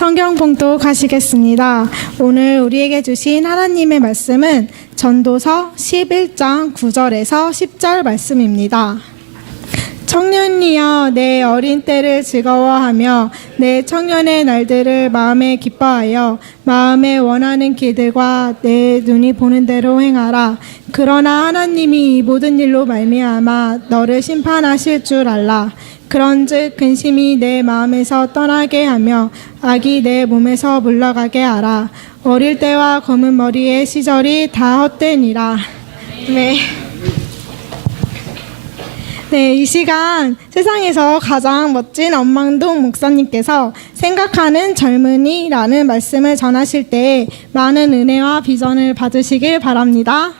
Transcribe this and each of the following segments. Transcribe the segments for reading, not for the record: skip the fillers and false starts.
성경 봉독하시겠습니다. 오늘 우리에게 주신 하나님의 말씀은 전도서 11장 9절에서 10절 말씀입니다. 청년이여 내 어린 때를 즐거워하며 내 청년의 날들을 마음에 기뻐하여 마음에 원하는 길들과 내 눈이 보는 대로 행하라. 그러나 하나님이 이 모든 일로 말미암아 너를 심판하실 줄 알라. 그런즉 근심이 내 마음에서 떠나게 하며 악이 내 몸에서 물러가게 하라. 어릴 때와 검은 머리의 시절이 다 헛되니라. 네, 이 시간 세상에서 가장 멋진 엄망동 목사님께서 생각하는 젊은이라는 말씀을 전하실 때 많은 은혜와 비전을 받으시길 바랍니다.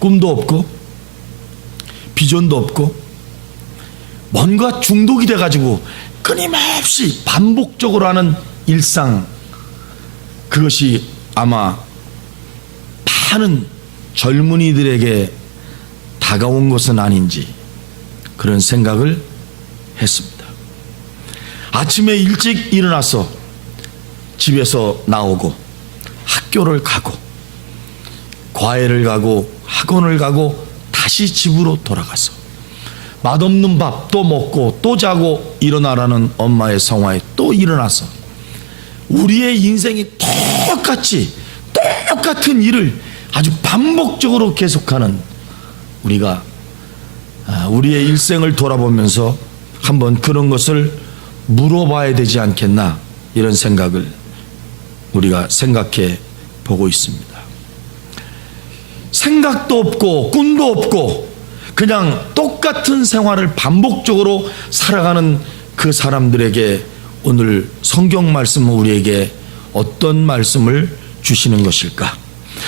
꿈도 없고 비전도 없고 뭔가 중독이 돼가지고 끊임없이 반복적으로 하는 일상, 그것이 아마 많은 젊은이들에게 다가온 것은 아닌지 그런 생각을 했습니다. 아침에 일찍 일어나서 집에서 나오고 학교를 가고 과외를 가고 학원을 가고 다시 집으로 돌아가서 맛없는 밥 또 먹고 또 자고 일어나라는 엄마의 성화에 또 일어나서 우리의 인생이 똑같은 일을 아주 반복적으로 계속하는 우리가 우리의 일생을 돌아보면서 한번 그런 것을 물어봐야 되지 않겠나, 이런 생각을 우리가 생각해 보고 있습니다. 생각도 없고 꿈도 없고 그냥 똑같은 생활을 반복적으로 살아가는 그 사람들에게 오늘 성경 말씀은 우리에게 어떤 말씀을 주시는 것일까?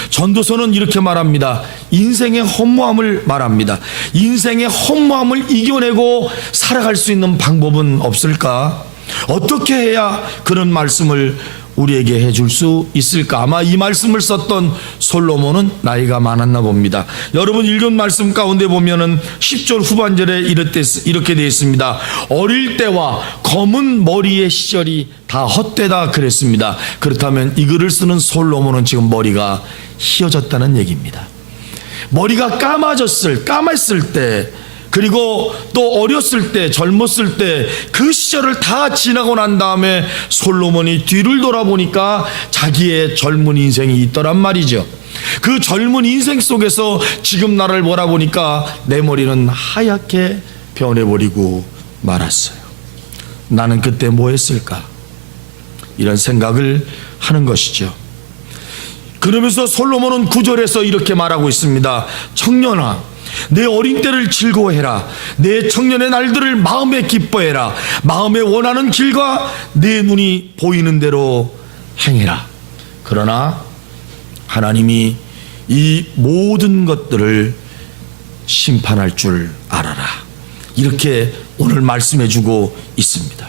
전도서는 이렇게 말합니다. 인생의 허무함을 말합니다. 인생의 허무함을 이겨내고 살아갈 수 있는 방법은 없을까? 어떻게 해야 그런 말씀을 우리에게 해줄 수 있을까? 아마 이 말씀을 썼던 솔로몬은 나이가 많았나 봅니다. 여러분 읽은 말씀 가운데 보면은 10절 후반절에 이렇게 되어 있습니다. 어릴 때와 검은 머리의 시절이 다 헛되다 그랬습니다. 그렇다면 이 글을 쓰는 솔로몬은 지금 머리가 휘어졌다는 얘기입니다. 머리가 까맸을 때, 그리고 또 어렸을 때, 젊었을 때 그 시절을 다 지나고 난 다음에 솔로몬이 뒤를 돌아보니까 자기의 젊은 인생이 있더란 말이죠. 그 젊은 인생 속에서 지금 나를 바라보니까 내 머리는 하얗게 변해버리고 말았어요. 나는 그때 뭐 했을까? 이런 생각을 하는 것이죠. 그러면서 솔로몬은 9절에서 이렇게 말하고 있습니다. 청년아, 내 어린 때를 즐거워해라. 내 청년의 날들을 마음에 기뻐해라. 마음에 원하는 길과 내 눈이 보이는 대로 행해라. 그러나 하나님이 이 모든 것들을 심판할 줄 알아라. 이렇게 오늘 말씀해 주고 있습니다.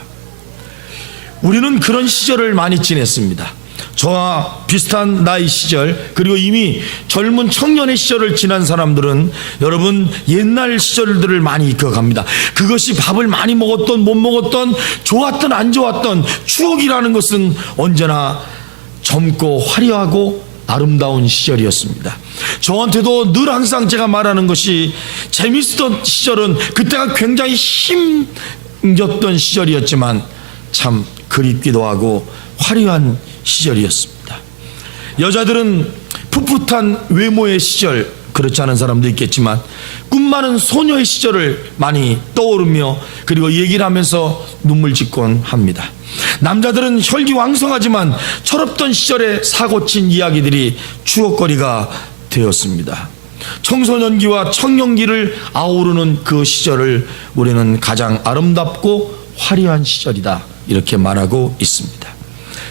우리는 그런 시절을 많이 지냈습니다. 저와 비슷한 나이 시절, 그리고 이미 젊은 청년의 시절을 지난 사람들은 여러분 옛날 시절들을 많이 기억합니다. 그것이 밥을 많이 먹었던 못 먹었던, 좋았던 안 좋았던, 추억이라는 것은 언제나 젊고 화려하고 아름다운 시절이었습니다. 저한테도 늘 항상 제가 말하는 것이, 재밌었던 시절은 그때가 굉장히 힘겼던 시절이었지만 참 그립기도 하고 화려한 시절이었습니다. 여자들은 풋풋한 외모의 시절, 그렇지 않은 사람도 있겠지만 꿈 많은 소녀의 시절을 많이 떠오르며 그리고 얘기를 하면서 눈물 짓곤 합니다. 남자들은 혈기왕성하지만 철없던 시절의 사고친 이야기들이 추억거리가 되었습니다. 청소년기와 청년기를 아우르는 그 시절을 우리는 가장 아름답고 화려한 시절이다, 이렇게 말하고 있습니다.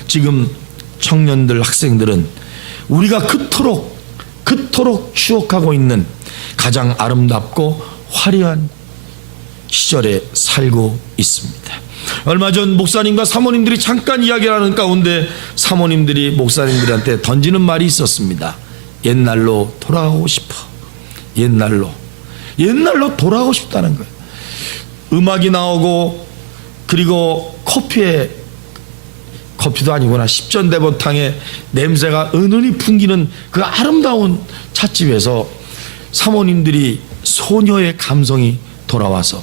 지금 청년들, 학생들은 우리가 그토록 추억하고 있는 가장 아름답고 화려한 시절에 살고 있습니다. 얼마 전 목사님과 사모님들이 잠깐 이야기하는 가운데 사모님들이 목사님들한테 던지는 말이 있었습니다. 옛날로 돌아가고 싶어. 옛날로 돌아가고 싶다는 거예요. 음악이 나오고 그리고 커피도 아니구나, 십전대보탕의 냄새가 은은히 풍기는 그 아름다운 찻집에서 사모님들이 소녀의 감성이 돌아와서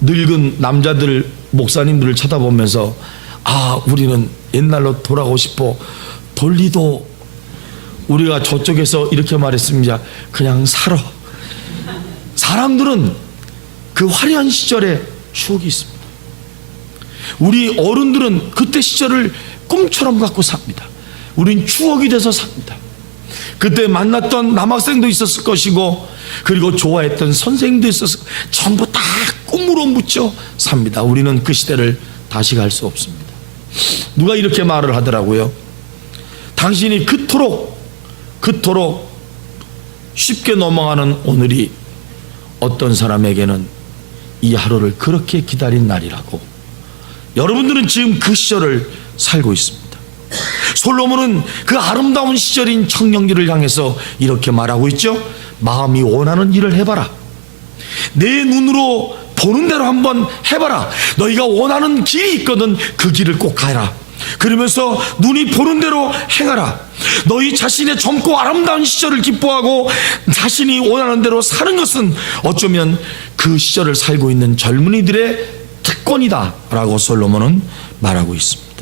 늙은 남자들 목사님들을 쳐다보면서 우리는 옛날로 돌아가고 싶어. 돌리도 우리가 저쪽에서 이렇게 말했습니다. 그냥 살아. 사람들은 그 화려한 시절에 추억이 있습니다. 우리 어른들은 그때 시절을 꿈처럼 갖고 삽니다. 우린 추억이 돼서 삽니다. 그때 만났던 남학생도 있었을 것이고, 그리고 좋아했던 선생님도 있었을, 전부 다 꿈으로 묻혀 삽니다. 우리는 그 시대를 다시 갈 수 없습니다. 누가 이렇게 말을 하더라고요. 당신이 그토록 쉽게 넘어가는 오늘이 어떤 사람에게는 이 하루를 그렇게 기다린 날이라고. 여러분들은 지금 그 시절을 살고 있습니다. 솔로몬은 그 아름다운 시절인 청년기를 향해서 이렇게 말하고 있죠. 마음이 원하는 일을 해봐라. 내 눈으로 보는 대로 한번 해봐라. 너희가 원하는 길이 있거든 그 길을 꼭 가라. 그러면서 눈이 보는 대로 행하라. 너희 자신의 젊고 아름다운 시절을 기뻐하고 자신이 원하는 대로 사는 것은 어쩌면 그 시절을 살고 있는 젊은이들의 특권이다 라고 솔로몬은 말하고 있습니다.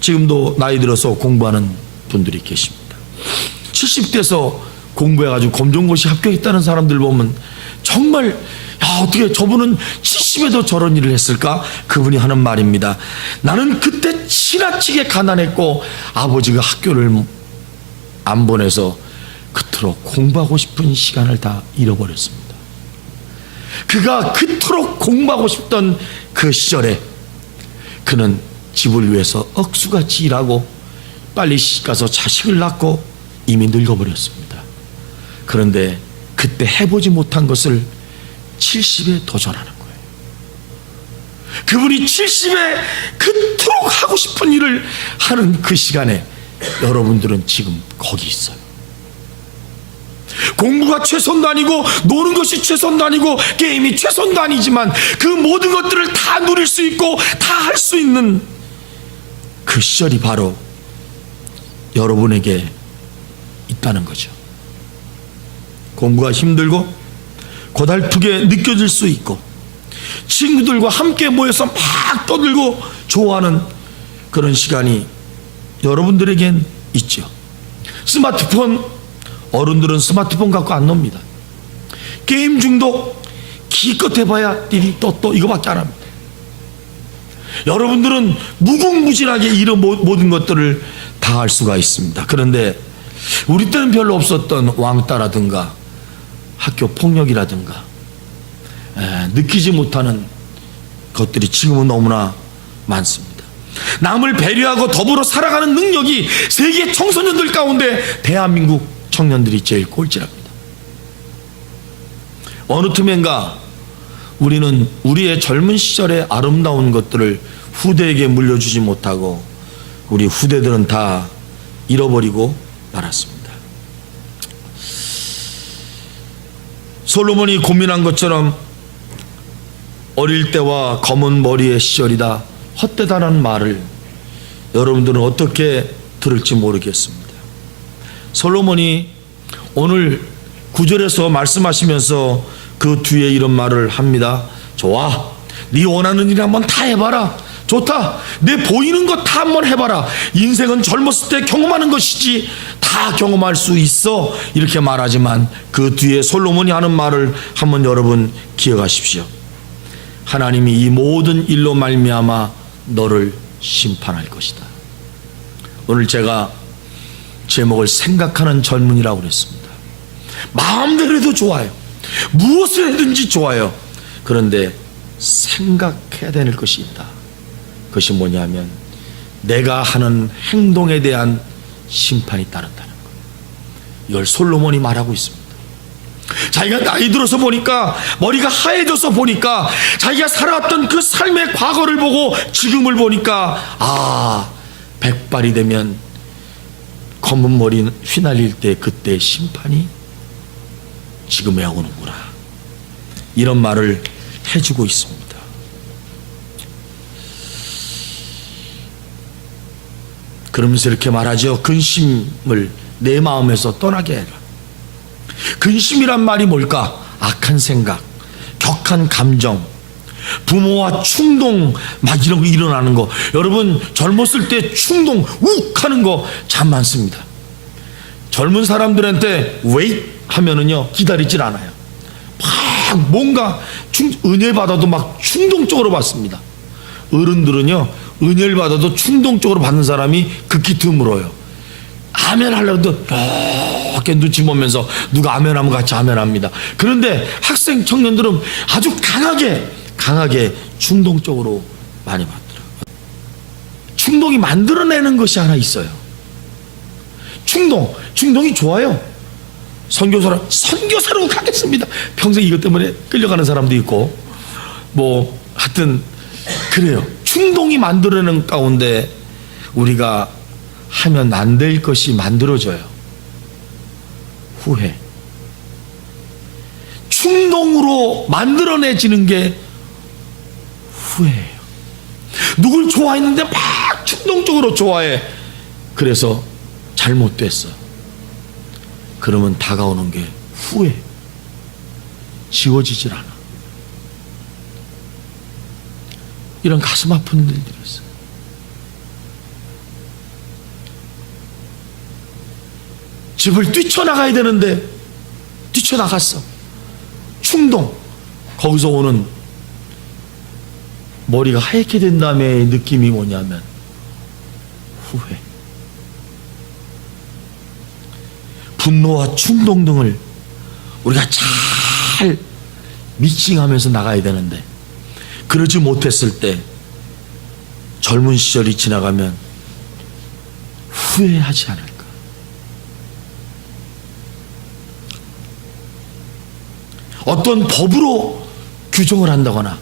지금도 나이 들어서 공부하는 분들이 계십니다. 70대에서 공부해가지고 검정고시 합격했다는 사람들 보면 정말 어떻게 저분은 70에도 저런 일을 했을까? 그분이 하는 말입니다. 나는 그때 지나치게 가난했고 아버지가 학교를 안 보내서 그토록 공부하고 싶은 시간을 다 잃어버렸습니다. 그가 그토록 공부하고 싶던 그 시절에 그는 집을 위해서 억수같이 일하고 빨리 시집가서 자식을 낳고 이미 늙어버렸습니다. 그런데 그때 해보지 못한 것을 70에 도전하는 거예요. 그분이 70에 그토록 하고 싶은 일을 하는 그 시간에 여러분들은 지금 거기 있어요. 공부가 최선도 아니고 노는 것이 최선도 아니고 게임이 최선도 아니지만 그 모든 것들을 다 누릴 수 있고 다 할 수 있는 그 시절이 바로 여러분에게 있다는 거죠. 공부가 힘들고 고달프게 느껴질 수 있고 친구들과 함께 모여서 막 떠들고 좋아하는 그런 시간이 여러분들에겐 있죠. 스마트폰, 어른들은 스마트폰 갖고 안 놉니다. 게임 중독 기껏 해봐야 띠리 또 이거밖에 안 합니다. 여러분들은 무궁무진하게 이런 모든 것들을 다 할 수가 있습니다. 그런데 우리 때는 별로 없었던 왕따라든가 학교 폭력이라든가 느끼지 못하는 것들이 지금은 너무나 많습니다. 남을 배려하고 더불어 살아가는 능력이 세계 청소년들 가운데 대한민국 청년들이 제일 꼴찌랍니다. 어느 틈엔가 우리는 우리의 젊은 시절의 아름다운 것들을 후대에게 물려주지 못하고 우리 후대들은 다 잃어버리고 말았습니다. 솔로몬이 고민한 것처럼 어릴 때와 검은 머리의 시절이다 헛되다라는 말을 여러분들은 어떻게 들을지 모르겠습니다. 솔로몬이 오늘 9절에서 말씀하시면서 그 뒤에 이런 말을 합니다. 좋아, 네 원하는 일 한번 다 해봐라. 좋다, 내 보이는 것 다 한번 해봐라. 인생은 젊었을 때 경험하는 것이지 다 경험할 수 있어. 이렇게 말하지만 그 뒤에 솔로몬이 하는 말을 한번 여러분 기억하십시오. 하나님이 이 모든 일로 말미암아 너를 심판할 것이다. 오늘 제가 제목을 생각하는 젊은이라고 그랬습니다. 마음대로 해도 좋아요. 무엇을 해든지 좋아요. 그런데 생각해야 될 것이 있다. 그것이 뭐냐면 내가 하는 행동에 대한 심판이 따른다는 거예요. 이걸 솔로몬이 말하고 있습니다. 자기가 나이 들어서 보니까 머리가 하얘져서 보니까 자기가 살아왔던 그 삶의 과거를 보고 지금을 보니까 백발이 되면 검은 머리 휘날릴 때 그때 심판이 지금에 오는구나. 이런 말을 해주고 있습니다. 그러면서 이렇게 말하죠. 근심을 내 마음에서 떠나게 해라. 근심이란 말이 뭘까? 악한 생각, 격한 감정, 부모와 충동 막 이런 거 일어나는 거. 여러분 젊었을 때 충동 욱 하는 거 참 많습니다. 젊은 사람들한테 웨이트 하면은요 기다리질 않아요. 막 뭔가 은혜 받아도 막 충동적으로 받습니다. 어른들은요 은혜를 받아도 충동적으로 받는 사람이 극히 드물어요. 아멘 하려고 해도 이렇게 눈치 보면서 누가 아멘 하면 같이 아멘 합니다. 그런데 학생 청년들은 아주 강하게 충동적으로 많이 받더라고요. 충동이 만들어내는 것이 하나 있어요. 충동이 좋아요. 선교사로 가겠습니다. 평생 이것 때문에 끌려가는 사람도 있고 뭐 하여튼 그래요. 충동이 만들어내는 가운데 우리가 하면 안 될 것이 만들어져요. 후회. 충동으로 만들어내지는 게 후회예요. 누굴 좋아했는데 막 충동적으로 좋아해. 그래서 잘못됐어. 그러면 다가오는 게 후회. 지워지질 않아. 이런 가슴 아픈 일들이 있어요. 집을 뛰쳐나가야 되는데 뛰쳐나갔어. 충동. 거기서 오는 머리가 하얗게 된 다음에 느낌이 뭐냐면 후회. 분노와 충동 등을 우리가 잘 믹싱하면서 나가야 되는데 그러지 못했을 때 젊은 시절이 지나가면 후회하지 않을까. 어떤 법으로 규정을 한다거나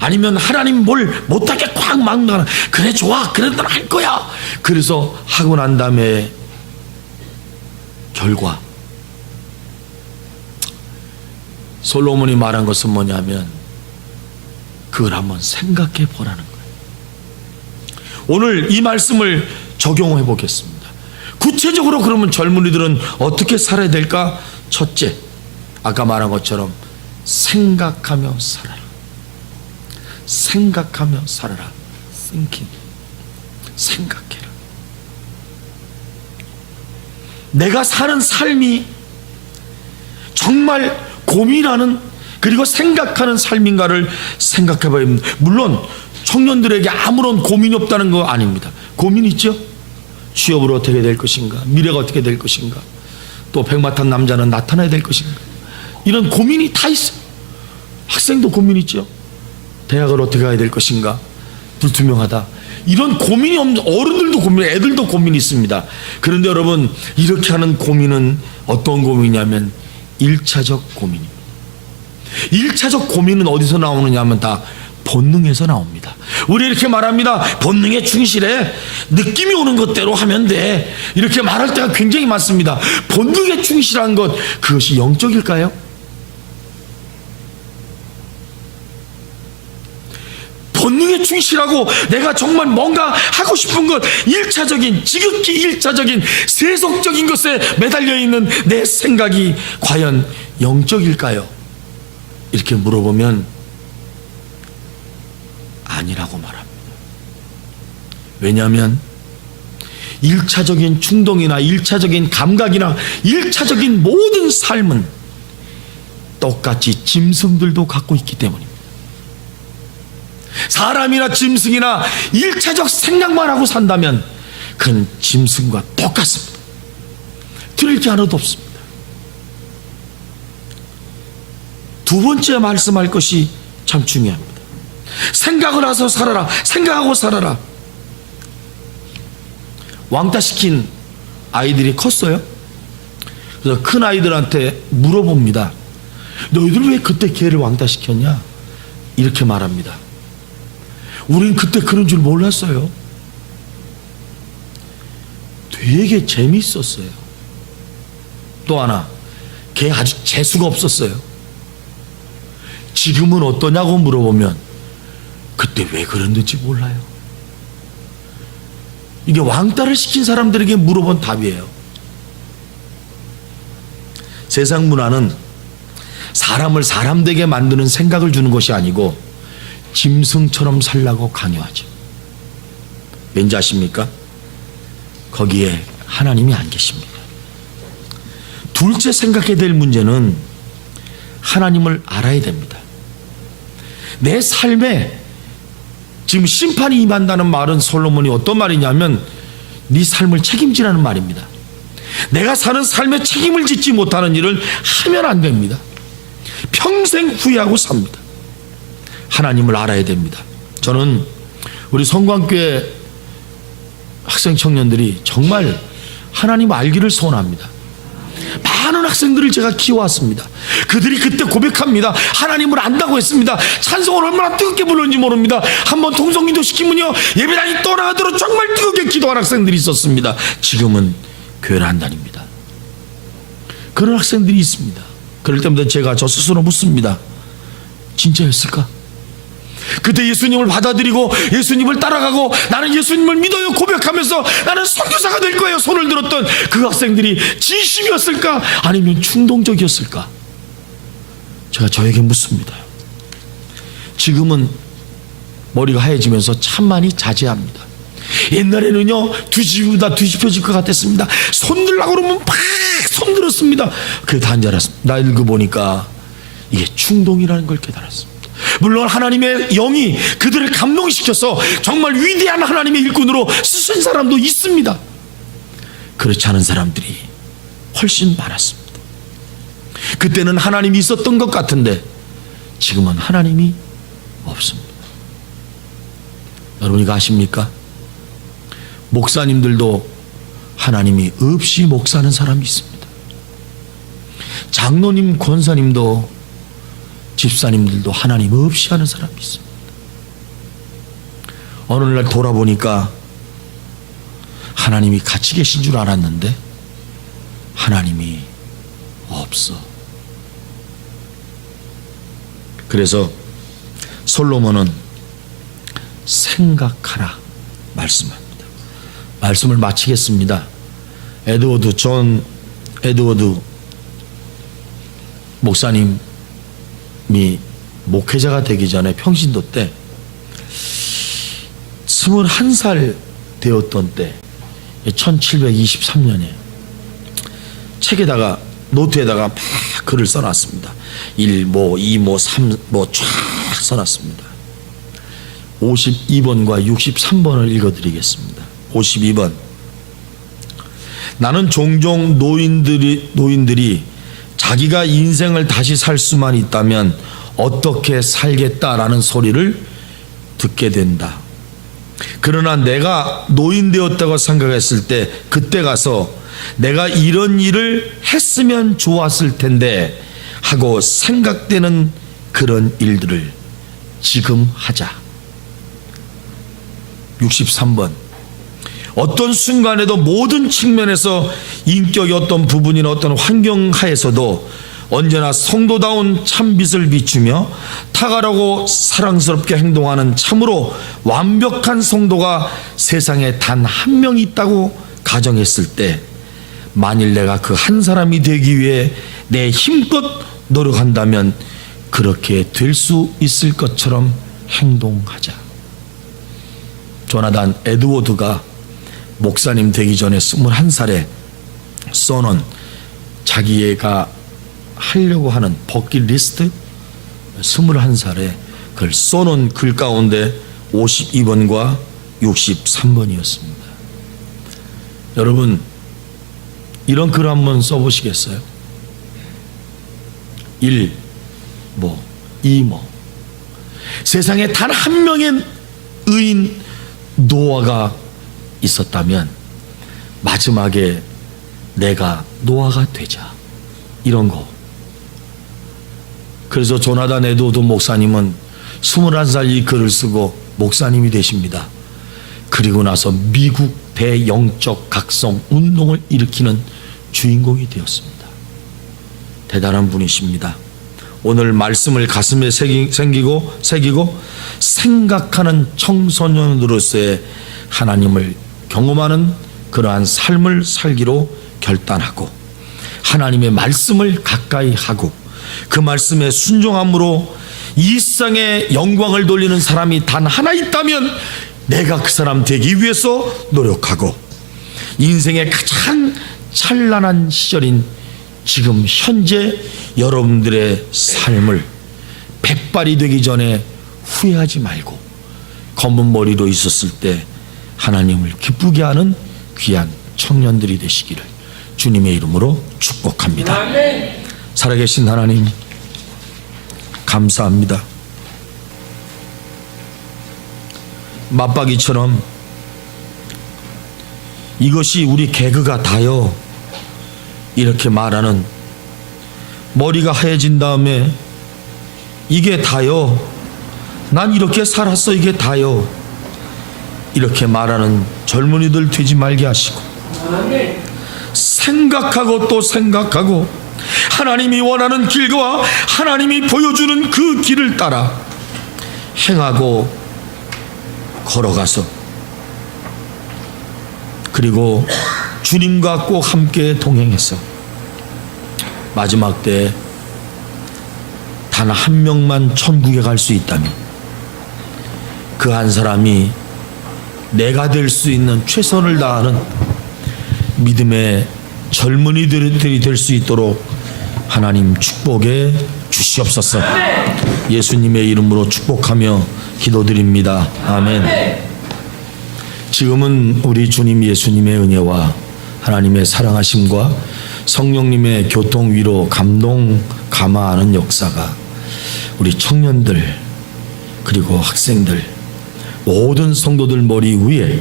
아니면 하나님 뭘 못하게 꽉 막는다거나 그래 좋아 그래 난 할 거야. 그래서 하고 난 다음에 결과 솔로몬이 말한 것은 뭐냐면 그걸 한번 생각해 보라는 거예요. 오늘 이 말씀을 적용해 보겠습니다. 구체적으로 그러면 젊은이들은 어떻게 살아야 될까? 첫째, 아까 말한 것처럼 생각하며 살아라. 생각하며 살아라. thinking. 생각해라. 내가 사는 삶이 정말 고민하는 그리고 생각하는 삶인가를 생각해 봐야 합니다. 물론 청년들에게 아무런 고민이 없다는 거 아닙니다. 고민 있죠? 취업으로 어떻게 될 것인가? 미래가 어떻게 될 것인가? 또 백마탄 남자는 나타나야 될 것인가? 이런 고민이 다 있어요. 학생도 고민 있죠. 대학을 어떻게 가야 될 것인가? 불투명하다. 이런 고민이 없는 어른들도 고민, 애들도 고민이 있습니다. 그런데 여러분 이렇게 하는 고민은 어떤 고민이냐면 1차적 고민입니다. 1차적 고민은 어디서 나오느냐 하면 다 본능에서 나옵니다. 우리 이렇게 말합니다. 본능에 충실해. 느낌이 오는 것대로 하면 돼. 이렇게 말할 때가 굉장히 많습니다. 본능에 충실한 것, 그것이 영적일까요? 본능에 충실하고 내가 정말 뭔가 하고 싶은 것, 지극히 1차적인 세속적인 것에 매달려 있는 내 생각이 과연 영적일까요? 이렇게 물어보면 아니라고 말합니다. 왜냐하면 1차적인 충동이나 1차적인 감각이나 1차적인 모든 삶은 똑같이 짐승들도 갖고 있기 때문입니다. 사람이나 짐승이나 1차적 생각만 하고 산다면 그건 짐승과 똑같습니다. 들을 게 하나도 없습니다. 두 번째 말씀할 것이 참 중요합니다. 생각을 해서 살아라. 생각하고 살아라. 왕따시킨 아이들이 컸어요. 그래서 큰 아이들한테 물어봅니다. 너희들 왜 그때 걔를 왕따시켰냐? 이렇게 말합니다. 우린 그때 그런 줄 몰랐어요. 되게 재미있었어요. 또 하나, 걔 아주 재수가 없었어요. 지금은 어떠냐고 물어보면 그때 왜 그랬는지 몰라요. 이게 왕따를 시킨 사람들에게 물어본 답이에요. 세상 문화는 사람을 사람 되게 만드는 생각을 주는 것이 아니고 짐승처럼 살라고 강요하죠. 왠지 아십니까? 거기에 하나님이 안 계십니다. 둘째 생각해야 될 문제는 하나님을 알아야 됩니다. 내 삶에 지금 심판이 임한다는 말은 솔로몬이 어떤 말이냐면 네 삶을 책임지라는 말입니다. 내가 사는 삶에 책임을 짓지 못하는 일을 하면 안 됩니다. 평생 후회하고 삽니다. 하나님을 알아야 됩니다. 저는 우리 성광교회 학생 청년들이 정말 하나님 알기를 소원합니다. 많은 학생들을 제가 키워왔습니다. 그들이 그때 고백합니다. 하나님을 안다고 했습니다. 찬송을 얼마나 뜨겁게 불렀는지 모릅니다. 한번 통성기도 시키면요 예배당이 떠나가도록 정말 뜨겁게 기도한 학생들이 있었습니다. 지금은 교회를 안 다닙니다. 그런 학생들이 있습니다. 그럴 때마다 제가 저 스스로 묻습니다. 진짜였을까? 그때 예수님을 받아들이고 예수님을 따라가고 나는 예수님을 믿어요 고백하면서 나는 선교사가 될 거예요 손을 들었던 그 학생들이 진심이었을까? 아니면 충동적이었을까? 제가 저에게 묻습니다. 지금은 머리가 하얘지면서 참 많이 자제합니다. 옛날에는요 뒤집혀질 것 같았습니다. 손들라고 그러면 막 손들었습니다. 그래도 안 자랐습니다. 나이를 보니까 이게 충동이라는 걸 깨달았습니다. 물론 하나님의 영이 그들을 감동시켜서 정말 위대한 하나님의 일꾼으로 쓰신 사람도 있습니다. 그렇지 않은 사람들이 훨씬 많았습니다. 그때는 하나님이 있었던 것 같은데 지금은 하나님이 없습니다. 여러분 이거 아십니까? 목사님들도 하나님이 없이 목사하는 사람이 있습니다. 장로님, 권사님도 집사님들도 하나님 없이 하는 사람이 있습니다. 어느 날 돌아보니까 하나님이 같이 계신 줄 알았는데 하나님이 없어. 그래서 솔로몬은 생각하라 말씀합니다. 말씀을 마치겠습니다. 존 에드워드 목사님이 목회자가 되기 전에 평신도 때 21살 되었던 때 1723년에 책에다가 노트에다가 막 글을 써놨습니다. 1모, 2모, 3모 쫙 써놨습니다. 52번과 63번을 읽어드리겠습니다. 52번. 나는 종종 노인들이 자기가 인생을 다시 살 수만 있다면 어떻게 살겠다라는 소리를 듣게 된다. 그러나 내가 노인 되었다고 생각했을 때 그때 가서 내가 이런 일을 했으면 좋았을 텐데 하고 생각되는 그런 일들을 지금 하자. 63번. 어떤 순간에도 모든 측면에서 인격의 어떤 부분이나 어떤 환경 하에서도 언제나 성도다운 참빛을 비추며 탁월하고 사랑스럽게 행동하는 참으로 완벽한 성도가 세상에 단 한 명 있다고 가정했을 때 만일 내가 그 한 사람이 되기 위해 내 힘껏 노력한다면 그렇게 될 수 있을 것처럼 행동하자. 조나단 에드워드가 목사님 되기 전에 21살에 써놓은 자기가 하려고 하는 버킷리스트 21살에 그걸 써놓은 글 가운데 52번과 63번이었습니다. 여러분 이런 글 한번 써보시겠어요? 1모, 2모. 세상에 단 한 명의 의인 노아가 있었다면 마지막에 내가 노아가 되자. 이런 거. 그래서 조나단 에드워드 목사님은 21살 이 글을 쓰고 목사님이 되십니다. 그리고 나서 미국 대영적 각성 운동을 일으키는 주인공이 되었습니다. 대단한 분이십니다. 오늘 말씀을 가슴에 새기고 생각하는 청소년으로서의 하나님을 경험하는 그러한 삶을 살기로 결단하고 하나님의 말씀을 가까이 하고 그 말씀에 순종함으로 이 세상에 영광을 돌리는 사람이 단 하나 있다면 내가 그 사람 되기 위해서 노력하고 인생의 가장 찬란한 시절인 지금 현재 여러분들의 삶을 백발이 되기 전에 후회하지 말고 검은 머리로 있었을 때 하나님을 기쁘게 하는 귀한 청년들이 되시기를 주님의 이름으로 축복합니다. 살아계신 하나님 감사합니다. 맞박이처럼 이것이 우리 개그가 다요 이렇게 말하는, 머리가 하얘진 다음에 이게 다요, 난 이렇게 살았어, 이게 다요 이렇게 말하는 젊은이들 되지 말게 하시고 생각하고 또 생각하고 하나님이 원하는 길과 하나님이 보여주는 그 길을 따라 행하고 걸어가서 그리고 주님과 꼭 함께 동행해서 마지막 때 단 한 명만 천국에 갈 수 있다면 그 한 사람이 내가 될 수 있는 최선을 다하는 믿음의 젊은이들이 될 수 있도록 하나님 축복해 주시옵소서. 예수님의 이름으로 축복하며 기도드립니다. 아멘. 지금은 우리 주님 예수님의 은혜와 하나님의 사랑하심과 성령님의 교통 위로 감동 감화하는 역사가 우리 청년들 그리고 학생들 모든 성도들 머리 위에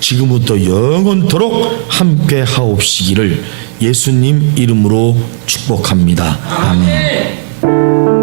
지금부터 영원토록 함께 하옵시기를 예수님 이름으로 축복합니다. 아멘.